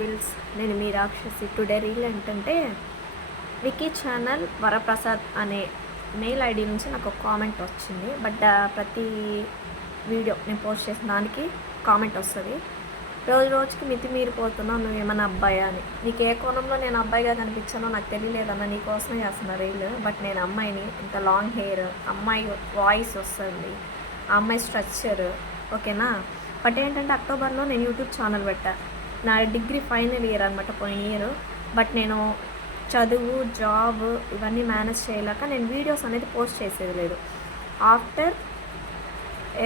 Wills నేను మీ రాక్షసి. Today reel ఏంటంటే వికీ ఛానల్ వరప్రసాద్ అనే మెయిల్ ఐడి నుంచి నాకు ఒక కామెంట్ వచ్చింది. బట్ ప్రతి వీడియో నేను పోస్ట్ చేసిన దానికి కామెంట్ వస్తుంది. రోజు రోజుకి మితిమీరిపోతున్నావు, నువ్వేమన్నా అబ్బాయా అని. నీకు ఏ కోణంలో నేను అబ్బాయిగా కనిపించానో నాకు తెలియలేదన్న, నీకోసమే చేస్తున్నా రీల్. బట్ నేను అమ్మాయిని, ఇంత లాంగ్ హెయిర్, అమ్మాయి వాయిస్ వస్తుంది, ఆ అమ్మాయి స్ట్రక్చర్ ఓకేనా. బట్ ఏంటంటే అక్టోబర్లో నేను యూట్యూబ్ ఛానల్ పెట్టా. నా డిగ్రీ ఫైనల్ ఇయర్ అనమాట, పోయిన ఇయర్. బట్ నేను చదువు, జాబ్ ఇవన్నీ మేనేజ్ చేయలేక నేను వీడియోస్ అనేది పోస్ట్ చేసేది లేదు. ఆఫ్టర్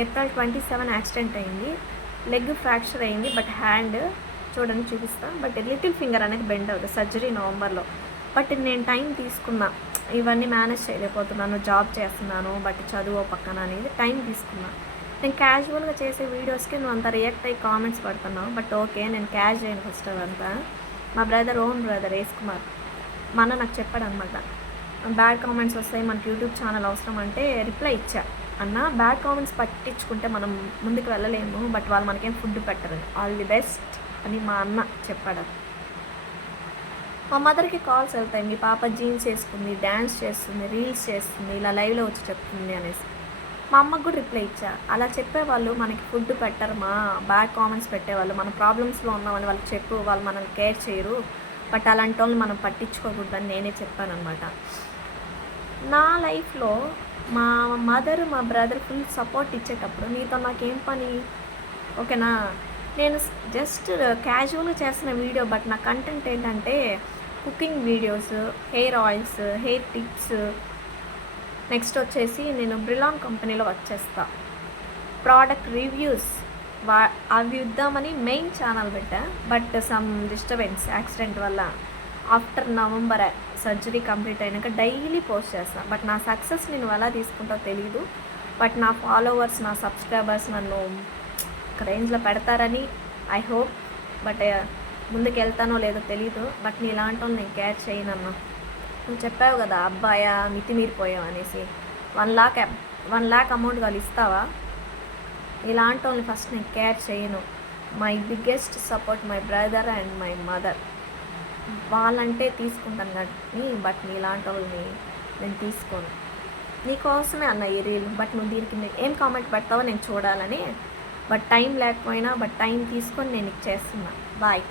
April 27 యాక్సిడెంట్ అయింది, లెగ్ ఫ్రాక్చర్ అయింది. బట్ హ్యాండ్ చూడండి చూపిస్తాను. బట్ లిటిల్ ఫింగర్ అనేది బెండ్ అవుతుంది, సర్జరీ నవంబర్లో. బట్ నేను టైం తీసుకున్నా, ఇవన్నీ మేనేజ్ చేయలేకపోతున్నాను, జాబ్ చేస్తున్నాను, బట్ చదువు పక్కన అనేది టైం తీసుకున్నా. నేను క్యాజువల్గా చేసే వీడియోస్కి నువ్వు అంత రియాక్ట్ అయ్యి కామెంట్స్ పడుతున్నావు. బట్ ఓకే, నేను క్యాష్ చేయను ఫస్ట్. అదంతా మా brother, own brother yes Kumar మన నాకు చెప్పాడు అనమాట. బ్యాడ్ కామెంట్స్ వస్తాయి, మనకి యూట్యూబ్ ఛానల్ అవసరం అంటే రిప్లై ఇచ్చా. అన్న, బ్యాడ్ కామెంట్స్ పట్టించుకుంటే మనం ముందుకు వెళ్ళలేము, బట్ వాళ్ళు మనకేం ఫుడ్ పెట్టరు, ఆల్ ది బెస్ట్ అని మా అన్న చెప్పాడు. మా మదర్కి కాల్స్ వెళ్తాయి, మీ పాప జీన్స్ వేసుకుంది, డ్యాన్స్ చేస్తుంది, రీల్స్ చేస్తుంది, ఇలా లైవ్లో వచ్చి చెప్తుంది అనేసి. మా అమ్మకు కూడా రిప్లై ఇచ్చా. అలా చెప్పేవాళ్ళు మనకి ఫుడ్ పెట్టరు, మా బ్యాడ్ కామెంట్స్ పెట్టేవాళ్ళు మన ప్రాబ్లమ్స్లో ఉన్నామని వాళ్ళకి చెప్పు, వాళ్ళు మనల్ని కేర్ చేయరు. బట్ అలాంటి వాళ్ళని మనం పట్టించుకోకూడదని నేనే చెప్పాను అనమాట. నా లైఫ్లో మా మదర్, మా బ్రదర్ ఫుల్ సపోర్ట్ ఇచ్చేటప్పుడు నీతో నాకేం పని, ఓకేనా. నేను జస్ట్ క్యాజువల్గా చేస్తున్న వీడియో, బట్ నా కంటెంట్ ఏంటంటే cooking videos, hair oils, hair tips. Next వచ్చేసి నేను బ్రిలాన్ కంపెనీలో వర్క్ చేస్తా, ప్రోడక్ట్ రివ్యూస్ అవి ఇద్దామని మెయిన్ ఛానల్ పెట్టా. బట్ సమ్ డిస్టర్బెన్స్ యాక్సిడెంట్ వల్ల ఆఫ్టర్ నవంబర్ సర్జరీ కంప్లీట్ అయినాక డైలీ పోస్ట్ చేస్తాను. బట్ నా సక్సెస్ నేను ఎలా తీసుకుంటావో తెలీదు. బట్ నా ఫాలోవర్స్, నా సబ్స్క్రైబర్స్ నన్ను ఒక రేంజ్లో పెడతారని ఐ హోప్. బట్ ముందుకు వెళ్తానో లేదో తెలీదు. బట్ నీ ఇలాంటి వాళ్ళు నేను కేర్ చేయనన్నా. నువ్వు చెప్పావు కదా అబ్బాయా మితిమీరిపోయావు అనేసి, 1 lakh అమౌంట్ వాళ్ళు ఇస్తావా? ఇలాంటి వాళ్ళని ఫస్ట్ నేను కేర్ చేయను. My biggest support my brother and my mother. వాళ్ళంటే తీసుకుంటాను కానీ బట్ నీలాంటి వాళ్ళని నేను తీసుకోను. నీకోసమే అన్న ఈ రీల్. బట్ నువ్వు దీనికి ఏం కామెంట్ పెడతావో నేను చూడాలని. బట్ టైం లేకపోయినా బట్ టైం తీసుకొని నేను చేస్తున్నా. బాయ్.